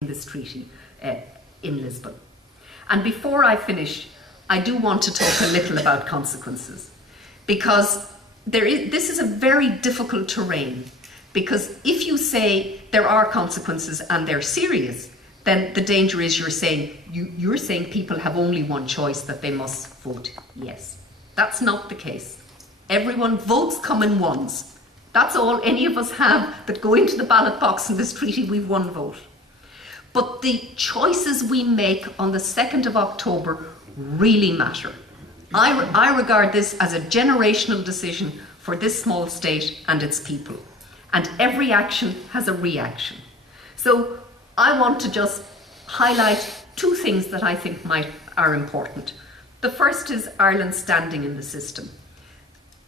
this treaty in Lisbon. And before I finish, I do want to talk a little about consequences, because this is a very difficult terrain, because if you say there are consequences and they're serious, then the danger is you're saying people have only one choice, that they must vote yes. That's not the case. Everyone votes come in ones. That's all any of us have that go into the ballot box in this treaty. We've one vote. But the choices we make on the 2nd of October really matter. I regard this as a generational decision for this small state and its people. And every action has a reaction. So I want to just highlight two things that I think are important. The first is Ireland's standing in the system.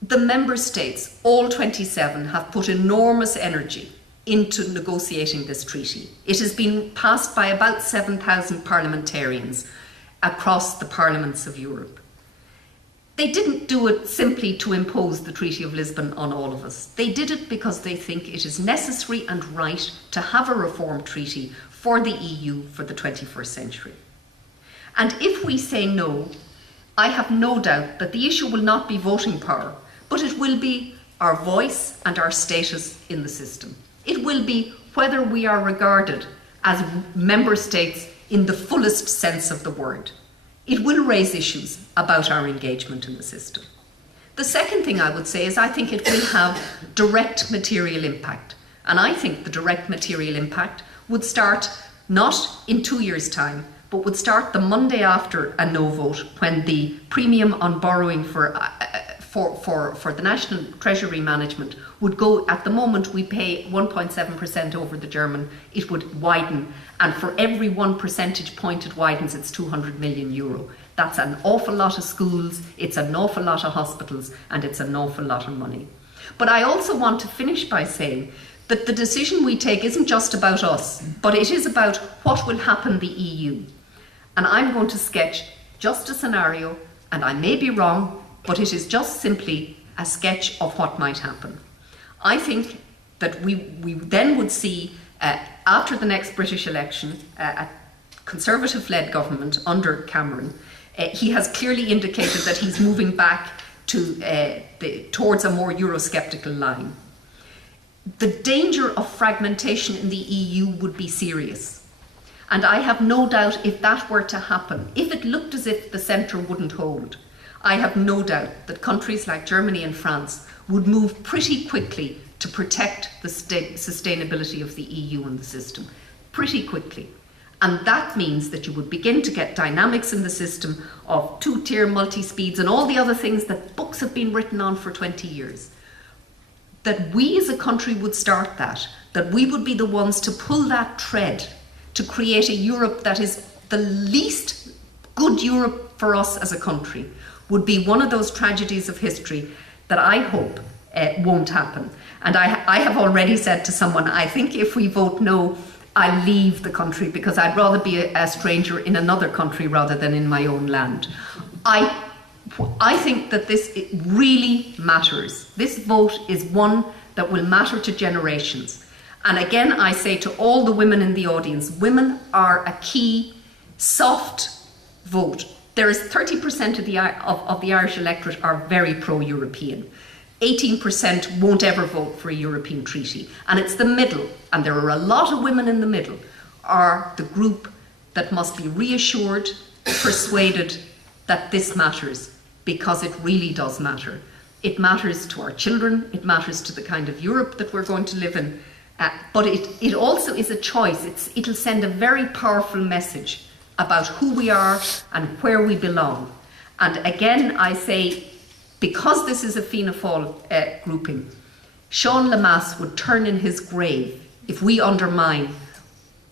The member states, all 27, have put enormous energy into negotiating this treaty. It has been passed by about 7,000 parliamentarians across the parliaments of Europe. They didn't do it simply to impose the Treaty of Lisbon on all of us. They did it because they think it is necessary and right to have a reformed treaty for the EU for the 21st century. And if we say no, I have no doubt that the issue will not be voting power, but it will be our voice and our status in the system. It will be whether we are regarded as member states in the fullest sense of the word. It will raise issues about our engagement in the system. The second thing I would say is I think it will have direct material impact. And I think the direct material impact would start not in 2 years' time, but would start the Monday after a no vote, when the premium on borrowing for the National Treasury management would go. At the moment we pay 1.7% over the German. It would widen, and for every 1 percentage point it widens, it's 200 million euro. That's an awful lot of schools, it's an awful lot of hospitals, and it's an awful lot of money. But I also want to finish by saying that the decision we take isn't just about us, but it is about what will happen the EU. And I'm going to sketch just a scenario, and I may be wrong, but it is just simply a sketch of what might happen. I think that we then would see, after the next British election, a Conservative-led government under Cameron. He has clearly indicated that he's moving back towards a more Eurosceptical line. The danger of fragmentation in the EU would be serious. And I have no doubt, if that were to happen, if it looked as if the centre wouldn't hold, I have no doubt that countries like Germany and France would move pretty quickly to protect the sustainability of the EU and the system. Pretty quickly. And that means that you would begin to get dynamics in the system of two-tier multi-speeds and all the other things that books have been written on for 20 years. That we as a country would start that we would be the ones to pull that thread to create a Europe that is the least good Europe for us as a country, would be one of those tragedies of history that I hope won't happen. And I have already said to someone, I think if we vote no, I'll leave the country, because I'd rather be a stranger in another country rather than in my own land. I think that this really matters. This vote is one that will matter to generations. And again, I say to all the women in the audience, women are a key soft vote. There is 30% of the Irish electorate are very pro-European. 18% won't ever vote for a European treaty. And it's the middle, and there are a lot of women in the middle, are the group that must be reassured, persuaded that this matters, because it really does matter. It matters to our children, it matters to the kind of Europe that we're going to live in, but it also is a choice. It'll send a very powerful message about who we are and where we belong. And again, I say, because this is a Fianna Fáil grouping, Sean Lemass would turn in his grave if we undermine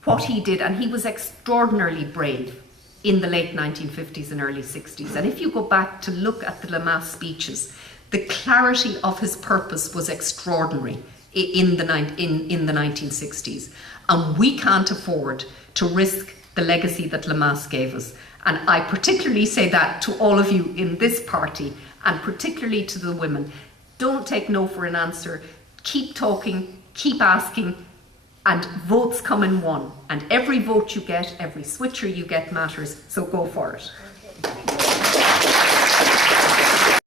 what he did, and he was extraordinarily brave in the late 1950s and early 60s. And if you go back to look at the Lemass speeches, the clarity of his purpose was extraordinary in the 1960s. And we can't afford to risk the legacy that Lemass gave us. And I particularly say that to all of you in this party, and particularly to the women. Don't take no for an answer. Keep talking, keep asking, And votes come in one. And every vote you get, every switcher you get matters. So go for it. Okay.